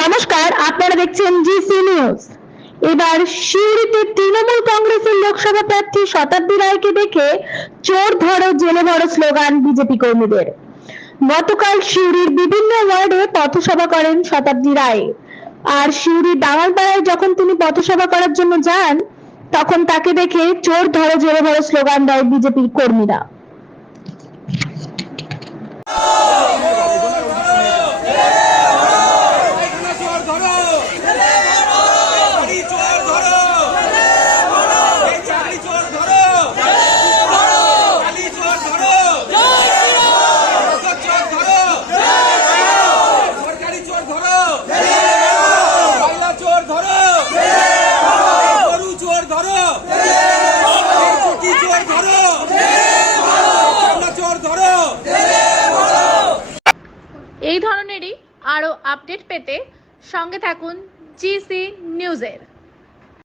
নমস্কার, আপনারা দেখছেন জিসি নিউজ। এবার সিউড়িতে তৃণমূল কংগ্রেসের লোকসভা প্রার্থী শতাব্দী রায়কে দেখে চোর ধরো জেলে ভরো স্লোগান বিজেপি কর্মীদের। গতকাল সিউড়ির বিভিন্ন ওয়ার্ডে পথসভা করেন শতাব্দী রায়। আর সিউড়ির ডাঙ্গালপাড়ায় যখন তিনি পথসভা করার জন্য যান, তখন তাকে দেখে চোর ধরো জেলে ভরো স্লোগান দেয় বিজেপির কর্মীরা। এই ধরনেরই আরো আপডেট পেতে সঙ্গে থাকুন জিসি নিউজের।